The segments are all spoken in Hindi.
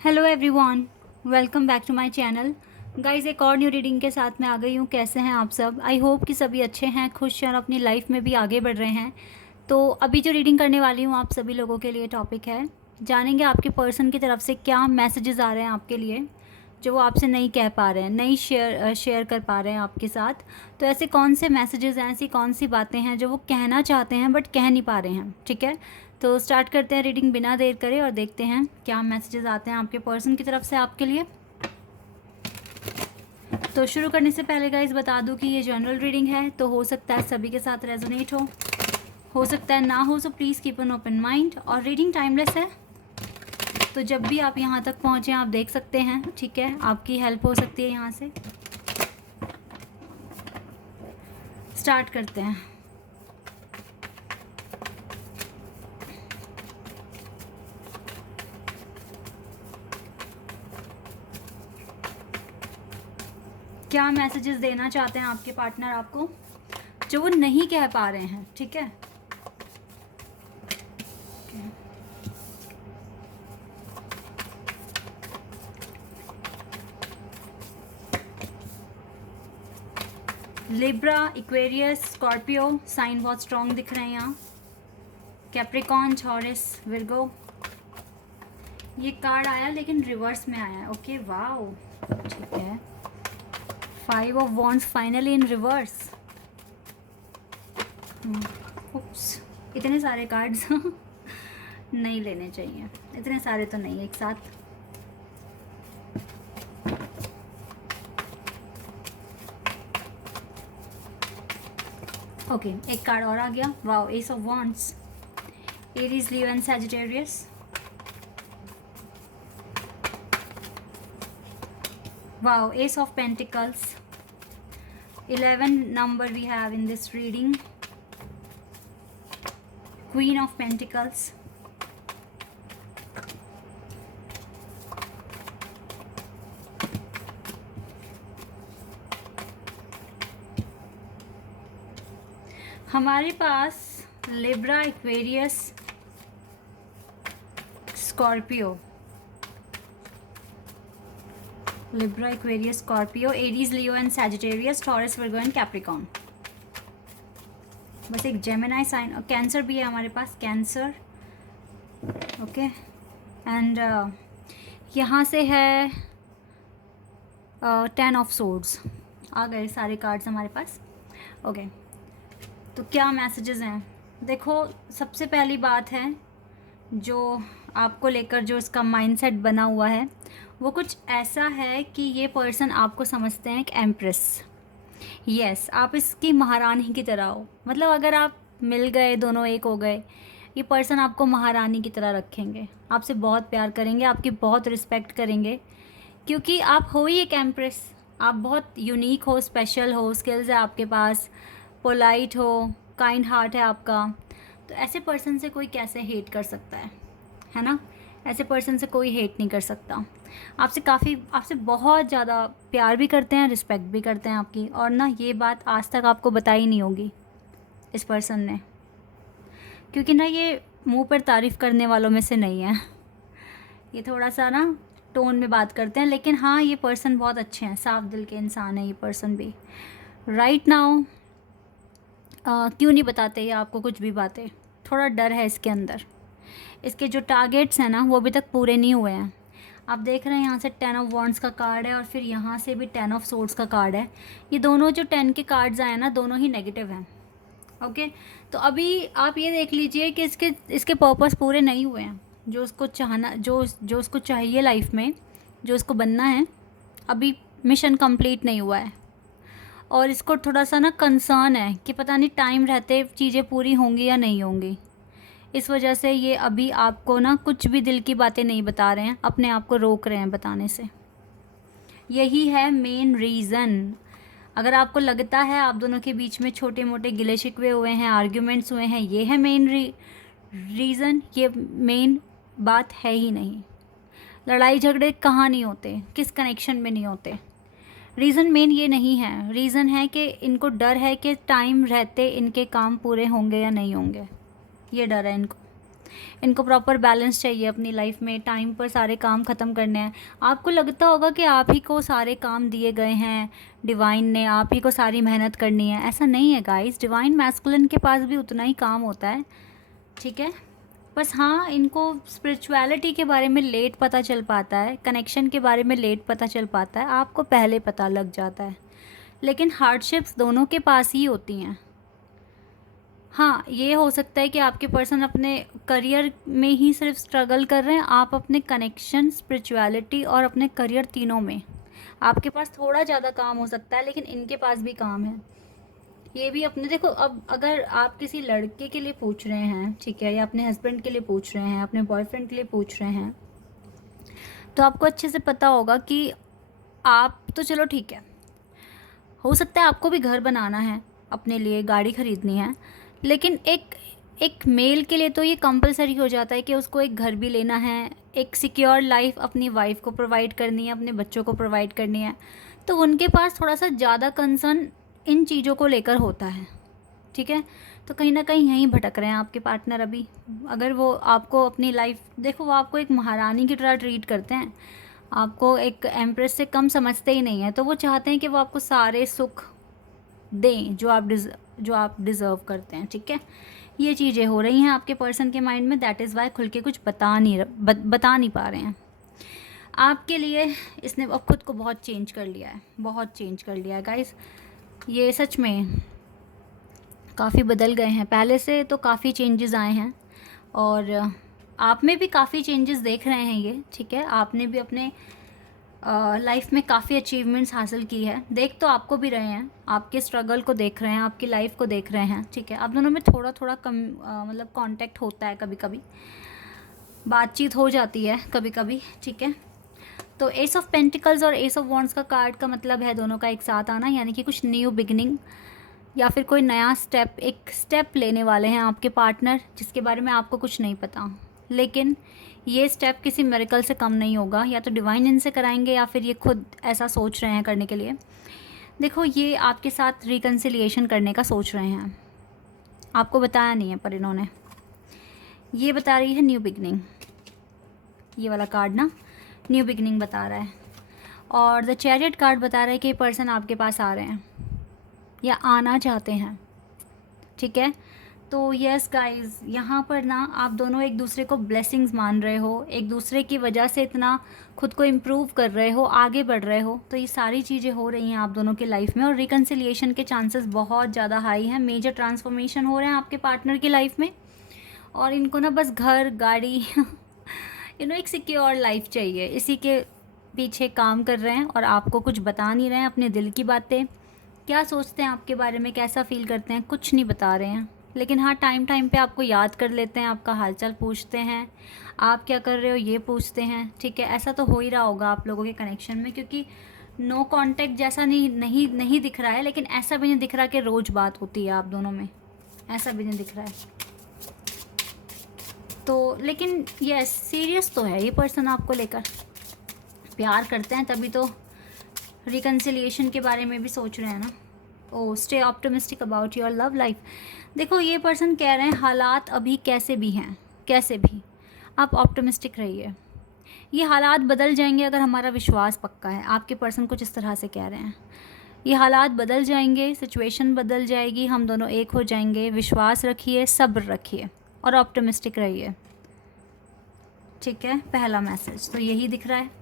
Hello everyone, welcome back to my channel. Guys, एक और न्यू रीडिंग के साथ मैं आ गई हूँ। कैसे हैं आप सब? आई होप कि सभी अच्छे हैं, खुश हैं और अपनी लाइफ में भी आगे बढ़ रहे हैं। तो अभी जो रीडिंग करने वाली हूँ आप सभी लोगों के लिए टॉपिक है, जानेंगे आपके पर्सन की तरफ से क्या मैसेजेस आ रहे हैं आपके लिए, जो वो आपसे नहीं कह पा रहे हैं, नहीं शेयर कर पा रहे हैं आपके साथ। तो ऐसे कौन से मैसेजेस हैं, ऐसी कौन सी बातें हैं जो वो कहना चाहते हैं बट कह नहीं पा रहे हैं। ठीक है, तो स्टार्ट करते हैं रीडिंग बिना देर करे और देखते हैं क्या मैसेजेस आते हैं आपके पर्सन की तरफ से आपके लिए। तो शुरू करने से पहले गाइस बता दूं कि ये जनरल रीडिंग है, तो हो सकता है सभी के साथ रेजोनेट हो सकता है ना हो, so please keep an open mind. और रीडिंग टाइमलेस है, तो जब भी आप यहाँ तक पहुँचें आप देख सकते हैं। ठीक है, आपकी हेल्प हो सकती है यहाँ से। स्टार्ट करते हैं। क्या मैसेजेस देना चाहते हैं आपके पार्टनर आपको, जो वो नहीं कह पा रहे हैं। ठीक है, लिब्रा, इक्वेरियस, स्कॉर्पियो साइन बहुत स्ट्रॉन्ग दिख रहे हैं यहाँ। Capricorn, taurus, Virgo. ये कार्ड आया लेकिन रिवर्स में आया है। ओके, वाओ, ठीक है। 5 of wands finally in reverse. Oops, इतने सारे कार्ड्स नहीं लेने चाहिए, इतने सारे तो नहीं एक साथ। ओके, एक कार्ड और आ गया। Wow, S of wands, Aries, Leo and Sagittarius. Wow, Ace of Pentacles. 11 number we have in this reading. Queen of Pentacles. हमारे पास Libra, Aquarius, Scorpio, Libra, Aquarius, Scorpio, Aries, Leo and Sagittarius, Taurus, Virgo and Capricorn. बस एक जेमिनाई साइन और कैंसर भी है हमारे पास, कैंसर। ओके, एंड यहाँ से है 10 ऑफ सोर्ड्स। आ गए सारे कार्ड्स हमारे पास। ओके, तो क्या मैसेजेस हैं? देखो, सबसे पहली बात है जो आपको लेकर जो इसका माइंडसेट बना हुआ है वो कुछ ऐसा है कि ये पर्सन आपको समझते हैं एक एम्प्रेस। यस, आप इसकी महारानी की तरह हो। मतलब अगर आप मिल गए, दोनों एक हो गए, ये पर्सन आपको महारानी की तरह रखेंगे, आपसे बहुत प्यार करेंगे, आपकी बहुत रिस्पेक्ट करेंगे, क्योंकि आप हो ही एक एम्प्रेस। आप बहुत यूनिक हो, स्पेशल हो, स्किल्स है आपके पास, पोलाइट हो, काइंड हार्ट है आपका। तो ऐसे पर्सन से कोई कैसे हेट कर सकता है ना? ऐसे पर्सन से कोई हेट नहीं कर सकता। आपसे बहुत ज़्यादा प्यार भी करते हैं, रिस्पेक्ट भी करते हैं आपकी। और ना, ये बात आज तक आपको बताई नहीं होगी इस पर्सन ने, क्योंकि ना ये मुंह पर तारीफ़ करने वालों में से नहीं है। ये थोड़ा सा ना टोन में बात करते हैं, लेकिन हाँ, ये पर्सन बहुत अच्छे हैं, साफ दिल के इंसान है ये पर्सन भी। राइट नाउ क्यों नहीं बताते ये आपको कुछ भी बातें? थोड़ा डर है इसके अंदर। इसके जो टारगेट्स हैं ना वो अभी तक पूरे नहीं हुए हैं। आप देख रहे हैं यहाँ से 10 ऑफ वॉन्ड्स का कार्ड है और फिर यहाँ से भी 10 ऑफ सोर्ड्स का कार्ड है। ये दोनों जो 10 के कार्ड्स आए ना, दोनों ही नेगेटिव हैं। ओके, तो अभी आप ये देख लीजिए कि इसके पर्पस पूरे नहीं हुए हैं। जो उसको चाहना, जो उसको चाहिए लाइफ में, जो उसको बनना है, अभी मिशन कंप्लीट नहीं हुआ है। और इसको थोड़ा सा ना कंसर्न है कि पता नहीं टाइम रहते चीज़ें पूरी होंगी या नहीं होंगी। इस वजह से ये अभी आपको ना कुछ भी दिल की बातें नहीं बता रहे हैं, अपने आप को रोक रहे हैं बताने से। यही है मेन रीज़न। अगर आपको लगता है आप दोनों के बीच में छोटे मोटे गिले शिकवे हुए हैं, आर्ग्यूमेंट्स हुए हैं, ये है मेन रीज़न। ये मेन बात है ही नहीं। लड़ाई झगड़े कहाँ नहीं होते, किस कनेक्शन में नहीं होते? रीज़न मेन ये नहीं है। रीज़न है कि इनको डर है कि टाइम रहते इनके काम पूरे होंगे या नहीं होंगे। ये डर है इनको। इनको प्रॉपर बैलेंस चाहिए अपनी लाइफ में, टाइम पर सारे काम ख़त्म करने हैं। आपको लगता होगा कि आप ही को सारे काम दिए गए हैं डिवाइन ने, आप ही को सारी मेहनत करनी है। ऐसा नहीं है गाइस, डिवाइन मैस्कुलिन के पास भी उतना ही काम होता है, ठीक है। बस हाँ, इनको स्पिरिचुअलिटी के बारे में लेट पता चल पाता है, कनेक्शन के बारे में लेट पता चल पाता है, आपको पहले पता लग जाता है। लेकिन हार्डशिप्स दोनों के पास ही होती हैं। हाँ, ये हो सकता है कि आपके पर्सन अपने करियर में ही सिर्फ स्ट्रगल कर रहे हैं, आप अपने कनेक्शन, स्पिरिचुअलिटी और अपने करियर तीनों में आपके पास थोड़ा ज़्यादा काम हो सकता है, लेकिन इनके पास भी काम है। ये भी अपने देखो, अब अगर आप किसी लड़के के लिए पूछ रहे हैं, ठीक है, या अपने हस्बैंड के लिए पूछ रहे हैं, अपने बॉयफ्रेंड के लिए पूछ रहे हैं, तो आपको अच्छे से पता होगा कि आप तो चलो ठीक है, हो सकता है आपको भी घर बनाना है, अपने लिए गाड़ी ख़रीदनी है, लेकिन एक मेल के लिए तो ये कंपलसरी हो जाता है कि उसको एक घर भी लेना है, एक सिक्योर लाइफ अपनी वाइफ को प्रोवाइड करनी है, अपने बच्चों को प्रोवाइड करनी है। तो उनके पास थोड़ा सा ज़्यादा कंसर्न इन चीज़ों को लेकर होता है, ठीक है। तो कहीं ना कहीं यहीं भटक रहे हैं आपके पार्टनर अभी। अगर वो आपको अपनी लाइफ, देखो वो आपको एक महारानी की तरह ट्रीट करते हैं, आपको एक एम्प्रेस से कम समझते ही नहीं है। तो वो चाहते हैं कि वो आपको सारे सुख दें जो आप डिज़र्व करते हैं, ठीक है। ये चीज़ें हो रही हैं आपके पर्सन के माइंड में, दैट इज़ वाई खुल के कुछ बता नहीं पा रहे हैं आपके लिए। इसने अब खुद को बहुत चेंज कर लिया है, बहुत चेंज कर लिया है गाइस। ये सच में काफ़ी बदल गए हैं, पहले से तो काफ़ी चेंजेस आए हैं, और आप में भी काफ़ी चेंजेस देख रहे हैं ये, ठीक है। आपने भी अपने लाइफ में काफ़ी अचीवमेंट्स हासिल की है, देख तो आपको भी रहे हैं, आपके स्ट्रगल को देख रहे हैं, आपकी लाइफ को देख रहे हैं, ठीक है। आप दोनों में थोड़ा थोड़ा कम मतलब कांटेक्ट होता है, कभी कभी बातचीत हो जाती है कभी कभी, ठीक है। तो एस ऑफ पेंटिकल्स और एस ऑफ वॉन्ड्स का कार्ड का मतलब है दोनों का एक साथ आना, यानी कि कुछ न्यू बिगिनिंग या फिर कोई नया एक स्टेप लेने वाले हैं आपके पार्टनर, जिसके बारे में आपको कुछ नहीं पता। लेकिन ये स्टेप किसी मिरेकल से कम नहीं होगा, या तो डिवाइन इनसे कराएंगे या फिर ये खुद ऐसा सोच रहे हैं करने के लिए। देखो, ये आपके साथ रिकन्सिलिएशन करने का सोच रहे हैं, आपको बताया नहीं है पर इन्होंने। ये बता रही है न्यू बिगनिंग, ये वाला कार्ड ना न्यू बिगनिंग बता रहा है। और द चैरियट कार्ड बता रहा है कि ये पर्सन आपके पास आ रहे हैं या आना चाहते हैं, ठीक है। तो यस गाइस, यहाँ पर ना आप दोनों एक दूसरे को ब्लेसिंग्स मान रहे हो, एक दूसरे की वजह से इतना खुद को इम्प्रूव कर रहे हो, आगे बढ़ रहे हो। तो ये सारी चीज़ें हो रही हैं आप दोनों की लाइफ में, और रिकन्सिलिएशन के चांसेस बहुत ज़्यादा हाई हैं। मेजर ट्रांसफॉर्मेशन हो रहे हैं आपके पार्टनर की लाइफ में, और इनको ना बस घर, गाड़ी एक सिक्योर लाइफ चाहिए, इसी के पीछे काम कर रहे हैं। और आपको कुछ बता नहीं रहे हैं अपने दिल की बातें, क्या सोचते हैं आपके बारे में, कैसा फील करते हैं, कुछ नहीं बता रहे हैं। लेकिन हाँ, टाइम टाइम पे आपको याद कर लेते हैं, आपका हालचाल पूछते हैं, आप क्या कर रहे हो ये पूछते हैं, ठीक है। ऐसा तो हो ही रहा होगा आप लोगों के कनेक्शन में, क्योंकि नो कांटेक्ट जैसा नहीं दिख रहा है, लेकिन ऐसा भी नहीं दिख रहा कि रोज़ बात होती है आप दोनों में, ऐसा भी नहीं दिख रहा है। तो लेकिन यस, सीरियस तो है ये पर्सन आपको लेकर, प्यार करते हैं, तभी तो रिकन्सिलिएशन के बारे में भी सोच रहे हैं ना। Oh, stay optimistic about your love life. देखो, ये पर्सन कह रहे हैं हालात अभी कैसे भी हैं, कैसे भी आप ऑप्टिमिस्टिक रहिए, ये हालात बदल जाएंगे अगर हमारा विश्वास पक्का है। आपके पर्सन कुछ इस तरह से कह रहे हैं, ये हालात बदल जाएंगे, सिचुएशन बदल जाएगी, हम दोनों एक हो जाएंगे, विश्वास रखिए, सब्र रखिए और ऑप्टिमिस्टिक रहिए, ठीक है। पहला मैसेज तो यही दिख रहा है।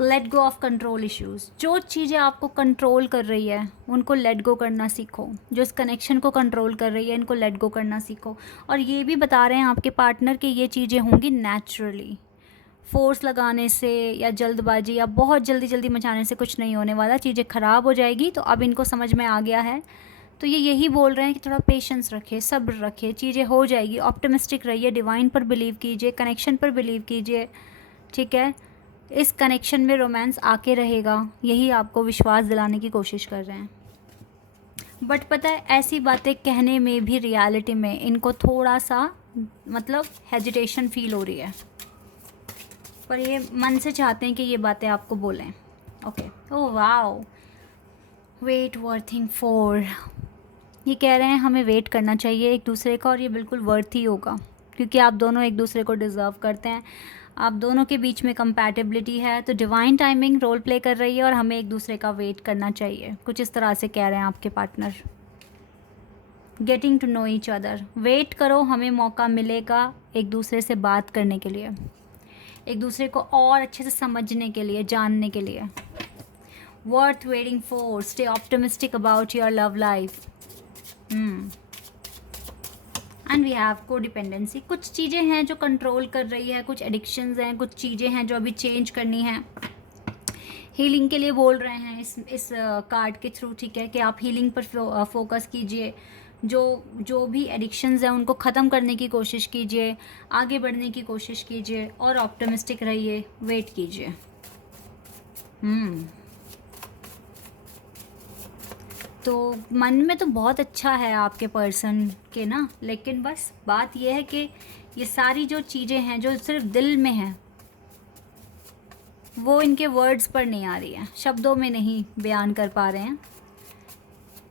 Let go of control issues. जो चीज़ें आपको कंट्रोल कर रही है उनको लेट गो करना सीखो, जो इस कनेक्शन को कंट्रोल कर रही है इनको लेट गो करना सीखो। और ये भी बता रहे हैं आपके पार्टनर कि ये चीज़ें होंगी नेचुरली, फोर्स लगाने से या जल्दबाजी या बहुत जल्दी मचाने से कुछ नहीं होने वाला, चीज़ें ख़राब हो जाएगी। तो अब इनको समझ में आ गया है, तो ये यही बोल रहे हैं कि थोड़ा पेशेंस रखिए, सब्र रखिए, चीज़ें हो जाएगी, ऑप्टिमिस्टिक रहिए, डिवाइन पर बिलीव कीजिए, कनेक्शन पर बिलीव कीजिए, ठीक है। इस कनेक्शन में रोमांस आके रहेगा, यही आपको विश्वास दिलाने की कोशिश कर रहे हैं। बट पता है, ऐसी बातें कहने में भी रियलिटी में इनको थोड़ा सा मतलब हेजिटेशन फील हो रही है, पर ये मन से चाहते हैं कि ये बातें आपको बोलें। Okay, oh wow, wait worthing for, ये कह रहे हैं हमें वेट करना चाहिए एक दूसरे का, और ये बिल्कुल वर्थ ही होगा क्योंकि आप दोनों एक दूसरे को डिज़र्व करते हैं, आप दोनों के बीच में कंपैटिबिलिटी है, तो डिवाइन टाइमिंग रोल प्ले कर रही है और हमें एक दूसरे का वेट करना चाहिए, कुछ इस तरह से कह रहे हैं आपके partner. Getting to know each other, wait करो, हमें मौका मिलेगा एक दूसरे से बात करने के लिए, एक दूसरे को और अच्छे से समझने के लिए, जानने के लिए। Worth waiting for, stay optimistic about your love life. And we have codependency, कुछ चीज़ें हैं जो कंट्रोल कर रही है, कुछ एडिक्शंस हैं, कुछ चीज़ें हैं जो अभी चेंज करनी है, हीलिंग के लिए बोल रहे हैं इस कार्ड के थ्रू, ठीक है, कि आप हीलिंग पर फोकस कीजिए, जो भी एडिक्शंस हैं उनको ख़त्म करने की कोशिश कीजिए, आगे बढ़ने की कोशिश कीजिए और ऑप्टिमिस्टिक रहिए, वेट कीजिए। तो मन में तो बहुत अच्छा है आपके पर्सन के ना, लेकिन बस बात यह है कि ये सारी जो चीज़ें हैं जो सिर्फ दिल में हैं वो इनके वर्ड्स पर नहीं आ रही हैं, शब्दों में नहीं बयान कर पा रहे हैं,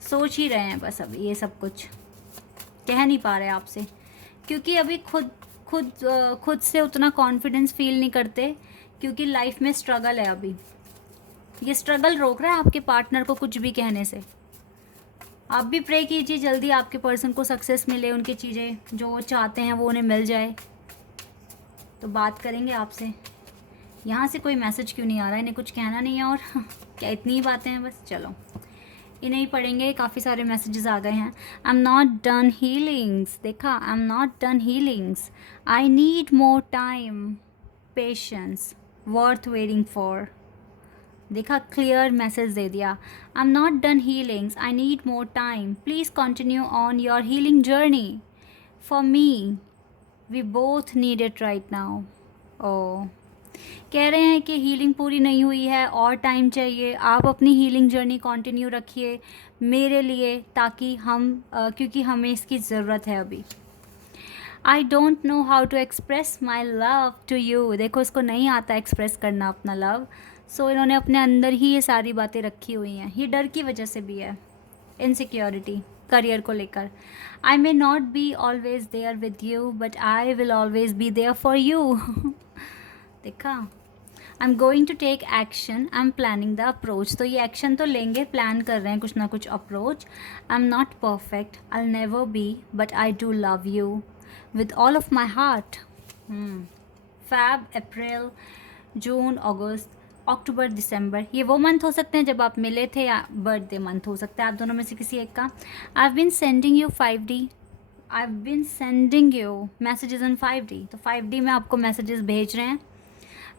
सोच ही रहे हैं बस, अभी ये सब कुछ कह नहीं पा रहे आपसे क्योंकि अभी खुद से उतना कॉन्फिडेंस फील नहीं करते क्योंकि लाइफ में स्ट्रगल है। अभी ये स्ट्रगल रोक रहा है आपके पार्टनर को कुछ भी कहने से। आप भी प्रे कीजिए जल्दी आपके पर्सन को सक्सेस मिले, उनकी चीज़ें जो वो चाहते हैं वो उन्हें मिल जाए, तो बात करेंगे आपसे। यहाँ से कोई मैसेज क्यों नहीं आ रहा है, इन्हें कुछ कहना नहीं है और क्या इतनी ही बातें हैं बस। चलो इन्हें ही पढ़ेंगे, काफ़ी सारे मैसेजेस आ गए हैं। I am not done healings, देखा, I am not done healings, I need more time, patience, worth waiting for, देखा, क्लियर मैसेज दे दिया। I am not done healings, I need more time, please continue on your healing journey, for me we both need it right now. Oh, कह रहे हैं कि हीलिंग पूरी नहीं हुई है और टाइम चाहिए, आप अपनी हीलिंग जर्नी कंटिन्यू रखिए मेरे लिए, ताकि क्योंकि हमें इसकी ज़रूरत है अभी। I don't know how to express my love to you, देखो इसको नहीं आता एक्सप्रेस करना अपना लव, सो इन्होंने अपने अंदर ही ये सारी बातें रखी हुई हैं। ये डर की वजह से भी है, इनसिक्योरिटी करियर को लेकर। I may not be always there with you but I will always be there for you. देखा, I am going to take action, I am planning the approach, तो ये एक्शन तो लेंगे, प्लान कर रहे हैं कुछ ना कुछ approach. I am not perfect, I will never be, but I do love you with all of my heart. Feb, April, June, August, October, December, ये वो मंथ हो सकते हैं जब आप मिले थे, या बर्थडे मंथ हो सकता है आप दोनों में से किसी एक का। I have been sending you 5D, I have been sending you messages in 5D, तो 5D में आपको मैसेजेस भेज रहे हैं।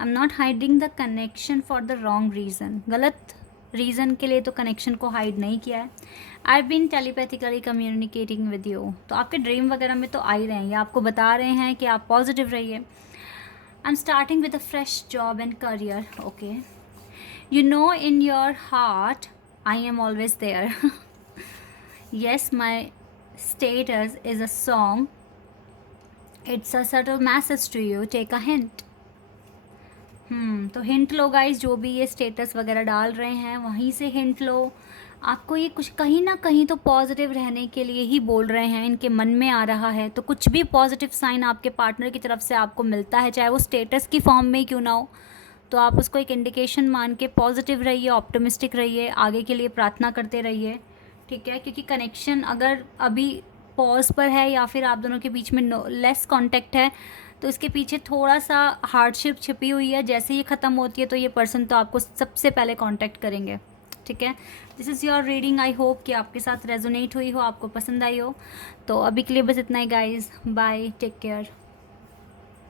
I am not hiding the connection for the wrong reason, गलत रीज़न के लिए तो कनेक्शन को हाइड नहीं किया है। I have been telepathically communicating with you, तो आपके ड्रीम वगैरह में तो आ ही रहे हैं, ये आपको बता रहे हैं कि आप पॉजिटिव रहिए। I'm starting with a fresh job and career. Okay. You know in your heart, I am always there. Yes, my status is a song. It's a subtle message to you. Take a hint. तो हिंट लो गाइस, जो भी ये स्टेटस वगैरह डाल रहे हैं वहीं से हिंट लो। आपको ये कुछ कहीं ना कहीं तो पॉजिटिव रहने के लिए ही बोल रहे हैं, इनके मन में आ रहा है, तो कुछ भी पॉजिटिव साइन आपके पार्टनर की तरफ से आपको मिलता है, चाहे वो स्टेटस की फॉर्म में ही क्यों ना हो, तो आप उसको एक इंडिकेशन मान के पॉजिटिव रहिए, ऑप्टिमिस्टिक रहिए, आगे के लिए प्रार्थना करते रहिए, ठीक है। क्योंकि कनेक्शन अगर अभी पॉज पर है या फिर आप दोनों के बीच में लेस कॉन्टेक्ट है, तो इसके पीछे थोड़ा सा हार्डशिप छिपी हुई है। जैसे ये ख़त्म होती है तो ये पर्सन तो आपको सबसे पहले कांटेक्ट करेंगे, ठीक है। This is your reading, I hope कि आपके साथ रेजोनेट हुई हो, आपको पसंद आई हो। तो अभी के लिए बस इतना ही गाइज़, बाय, टेक केयर।